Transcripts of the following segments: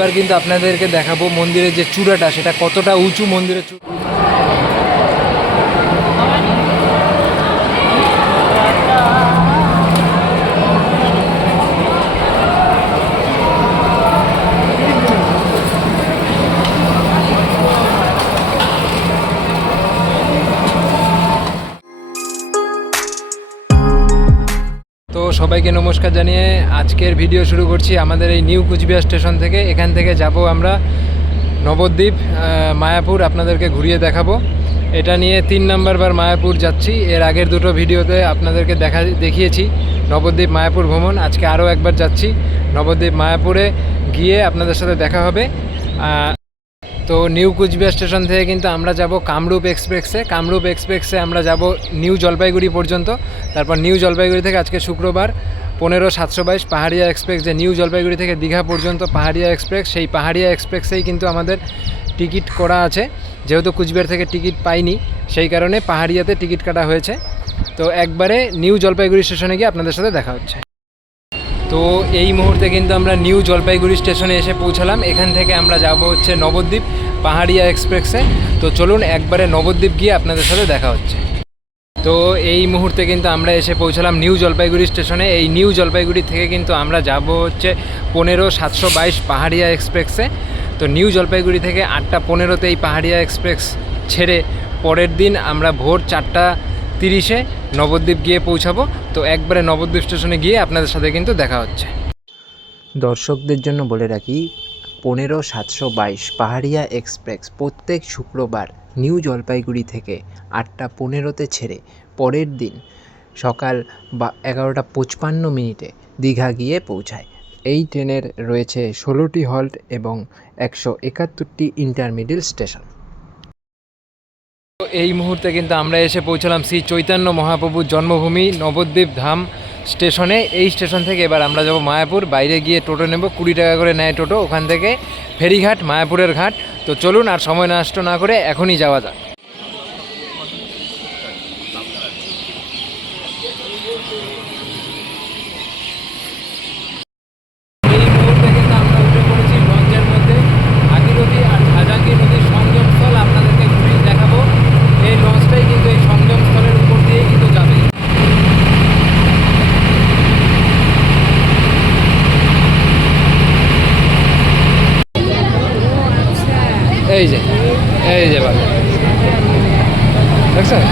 এইবার কিন্তু আপনাদেরকে দেখাবো মন্দিরের যে চূড়াটা, সেটা কতটা উঁচু মন্দিরের চূড়া। তো সবাইকে নমস্কার জানিয়ে আজকের ভিডিও শুরু করছি আমাদের এই নিউ কুচবিহার স্টেশন থেকে। এখান থেকে যাব আমরা নবদ্বীপ, মায়াপুর আপনাদেরকে ঘুরিয়ে দেখাবো। এটা নিয়ে 3 নাম্বার মায়াপুর যাচ্ছি। এর আগের দুটো ভিডিওতে আপনাদেরকে দেখিয়েছি নবদ্বীপ মায়াপুর ভ্রমণ। আজকে আরও একবার যাচ্ছি নবদ্বীপ মায়াপুরে, গিয়ে আপনাদের সাথে দেখা হবে। তো নিউ কুচবিহার স্টেশন থেকে কিন্তু আমরা যাব কামরূপ এক্সপ্রেসে। কামরূপ এক্সপ্রেসে আমরা যাব নিউ জলপাইগুড়ি পর্যন্ত। তারপর নিউ জলপাইগুড়ি থেকে আজকে শুক্রবার 15/722 পাহাড়িয়া এক্সপ্রেস, যে নিউ জলপাইগুড়ি থেকে দীঘা পর্যন্ত পাহাড়িয়া এক্সপ্রেস, সেই পাহাড়িয়া এক্সপ্রেসেই কিন্তু আমাদের টিকিট করা আছে। যেহেতু কুচবিহার থেকে টিকিট পাইনি, সেই কারণে পাহাড়িয়াতে টিকিট কাটা হয়েছে। তো একবারে নিউ জলপাইগুড়ি স্টেশনে গিয়ে আপনাদের সাথে দেখা হচ্ছে। তো এই মুহূর্তে কিন্তু আমরা নিউ জলপাইগুড়ি স্টেশনে এসে পৌঁছালাম। এখান থেকে আমরা যাব হচ্ছে নবদ্বীপ পাহাড়িয়া এক্সপ্রেসে। তো চলুন একবারে নবদ্বীপ গিয়ে আপনাদের সাথে দেখা হচ্ছে। তো এই মুহূর্তে কিন্তু আমরা এসে পৌঁছালাম নিউ জলপাইগুড়ি স্টেশনে। এই নিউ জলপাইগুড়ি থেকে কিন্তু আমরা যাব হচ্ছে 15/722 পাহাড়িয়া এক্সপ্রেসে। তো নিউ জলপাইগুড়ি থেকে 8:15-তে এই পাহাড়িয়া এক্সপ্রেস ছেড়ে পরের দিন আমরা ভোর 4:30-এ নবদ্বীপ গিয়ে পৌঁছাবো। তো একবারে নবদ্বীপ স্টেশনে গিয়ে আপনাদের সাথে কিন্তু দেখা হচ্ছে। দর্শকদের জন্য বলে রাখি, 15/722 পাহাড়িয়া এক্সপ্রেস প্রত্যেক শুক্রবার নিউ জলপাইগুড়ি থেকে 8:15-তে ছেড়ে পরের দিন সকাল 11:55 দীঘা গিয়ে পৌঁছায়। এই ট্রেনের রয়েছে 16টি হল্ট এবং 171টি ইন্টারমিডিয়েট স্টেশন। এই মুহূর্তে কিন্তু আমরা এসে পৌঁছালাম শ্রী চৈতন্য মহাপ্রভুর জন্মভূমি নবদ্বীপ ধাম স্টেশনে। এই স্টেশন থেকে এবার আমরা যাব মায়াপুর। বাইরে গিয়ে টোটো নেব, 20 টাকা করে নেয় টোটো। ওখান থেকে ফেরিঘাট, মায়াপুরের ঘাট। তো চলুন আর সময় নষ্ট না করে এখনই যাওয়া যাক। এই যে বাবা দেখছেন?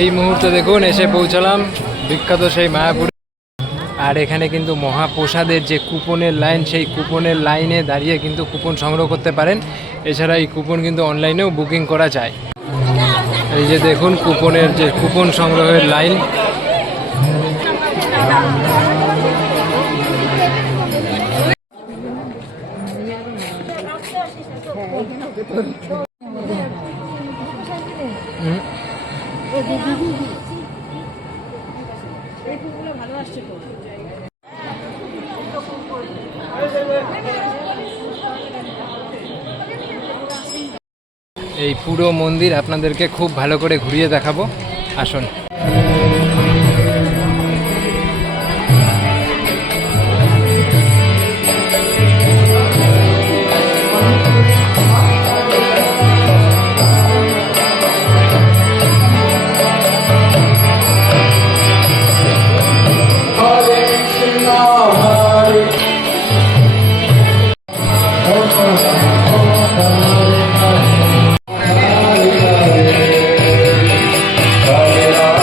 এই মুহূর্তে দেখুন এসে পৌঁছালাম বিখ্যাত সেই মায়াপুর। আর এখানে কিন্তু মহাপ্রসাদের যে কুপনের লাইন, সেই কুপনের লাইনে দাঁড়িয়ে কিন্তু কুপন সংগ্রহ করতে পারেন। এছাড়া এই কুপন কিন্তু অনলাইনেও বুকিং করা যায়। এই যে দেখুন কুপনের যে কুপন সংগ্রহের লাইন। এই পুরো মন্দির আপনাদেরকে খুব ভালো করে ঘুরিয়ে দেখাবো, আসুন। Hare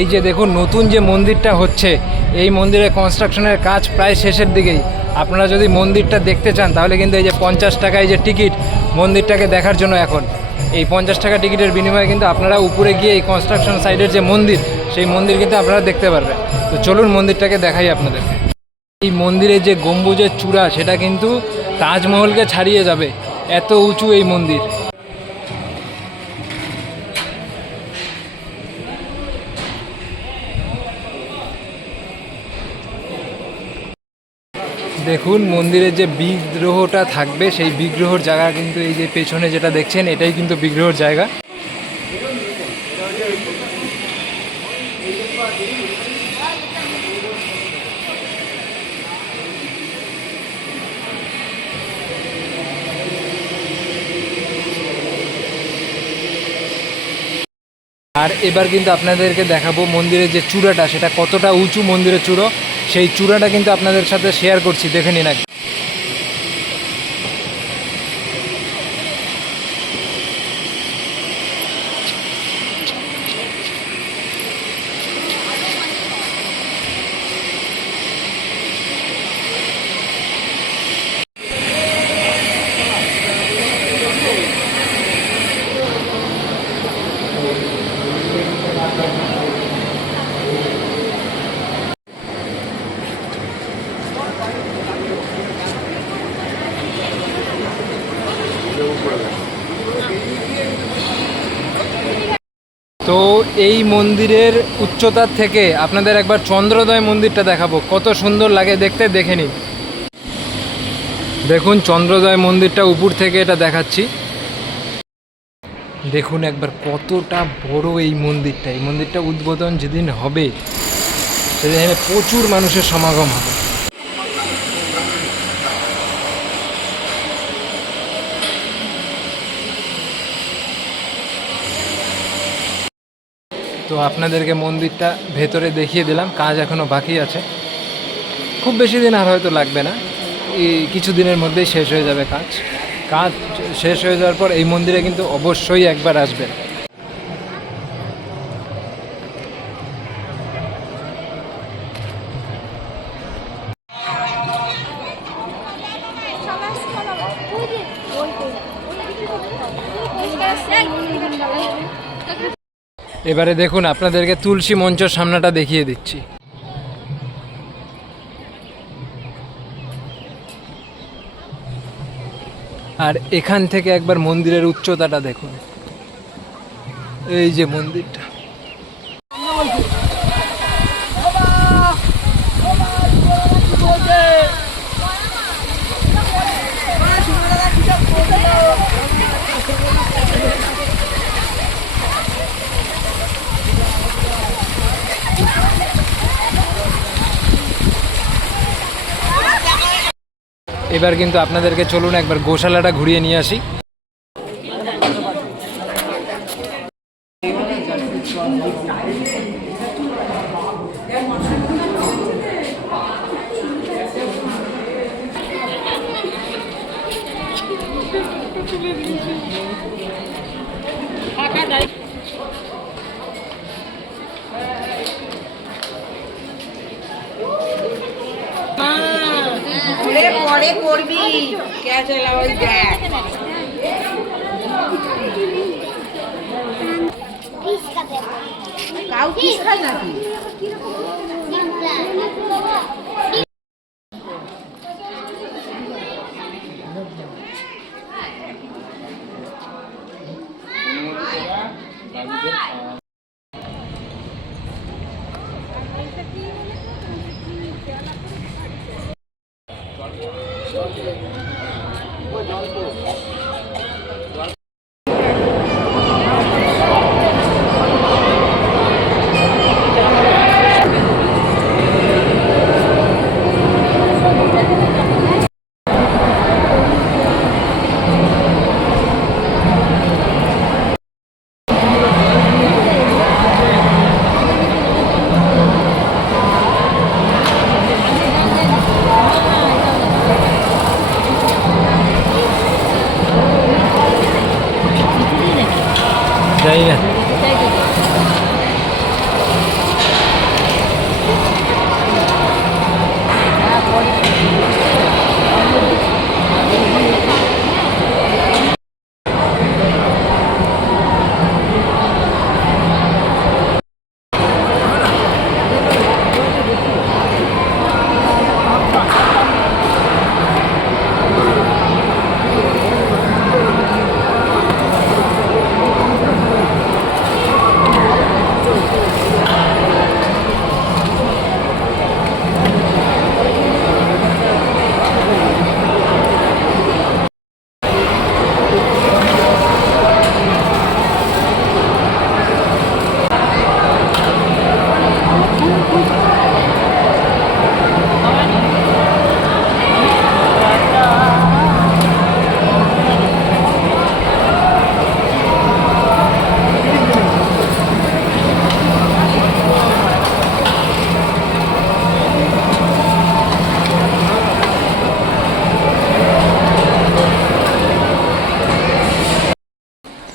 এই যে দেখুন নতুন যে মন্দিরটা হচ্ছে, এই মন্দিরের কনস্ট্রাকশনের কাজ প্রায় শেষের দিকেই। আপনারা যদি মন্দিরটা দেখতে চান তাহলে কিন্তু এই যে 50 টাকায় যে টিকিট মন্দিরটাকে দেখার জন্য, এখন এই 50 টাকা টিকিটের বিনিময়ে কিন্তু আপনারা উপরে গিয়ে এই কনস্ট্রাকশন সাইডের যে মন্দির, সেই মন্দির কিন্তু আপনারা দেখতে পারবেন। তো চলুন মন্দিরটাকে দেখাই আপনাদের। এই মন্দিরের যে গম্বুজের চূড়া, সেটা কিন্তু তাজমহলকে ছাড়িয়ে যাবে, এত উঁচু এই মন্দির। দেখুন মন্দিরের যে বিগ্রহটা থাকবে, সেই বিগ্রহর জায়গা কিন্তু এই যে পেছনে যেটা দেখছেন, এটাই কিন্তু বিগ্রহর জায়গা। আর এবার কিন্তু আপনাদেরকে দেখাবো মন্দিরের যে চূড়াটা, সেটা কতটা উঁচু মন্দিরের চূড়ো, সেই চূড়াটা কিন্তু আপনাদের সাথে শেয়ার করছি, দেখে নিন আগে। তো এই মন্দিরের উচ্চতার থেকে আপনাদের একবার চন্দ্রোদয় মন্দিরটা দেখাবো, কত সুন্দর লাগে দেখতে, দেখে নিন। দেখুন চন্দ্রোদয় মন্দিরটা উপর থেকে এটা দেখাচ্ছি। দেখুন একবার কতটা বড় এই মন্দিরটা। এই মন্দিরটা উদ্বোধন যেদিন হবে সেদিন এখানে প্রচুর মানুষের সমাগম হবে। তো আপনাদেরকে মন্দিরটা ভেতরে দেখিয়ে দিলাম, কাজ এখনও বাকি আছে, খুব বেশি দিন আর হয়তো লাগবে না, এই কিছু দিনের মধ্যেই শেষ হয়ে যাবে কাজ। কাজ শেষ হয়ে যাওয়ার পর এই মন্দিরে কিন্তু অবশ্যই একবার আসবেন। এবারে দেখুন আপনাদেরকে তুলসী মঞ্চের সামনেটা দেখিয়ে দিচ্ছি। আর এখান থেকে একবার মন্দিরের উচ্চতাটা দেখুন, এই যে মন্দিরটা। এবার কিন্তু আপনাদেরকে চলুন একবার গোশালাটা ঘুরিয়ে নিয়ে আসি। পরে করবি ক্যাচেলা ওই দেখ কাউ কিস খায় নাকি জানি না।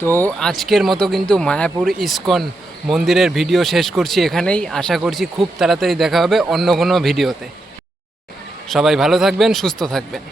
তো আজকের মতো কিন্তু মায়াপুর ইসকন মন্দিরের ভিডিও শেষ করছি এখানেই। আশা করছি খুব তাড়াতাড়ি দেখা হবে অন্য কোনো ভিডিওতে। সবাই ভালো থাকবেন, সুস্থ থাকবেন।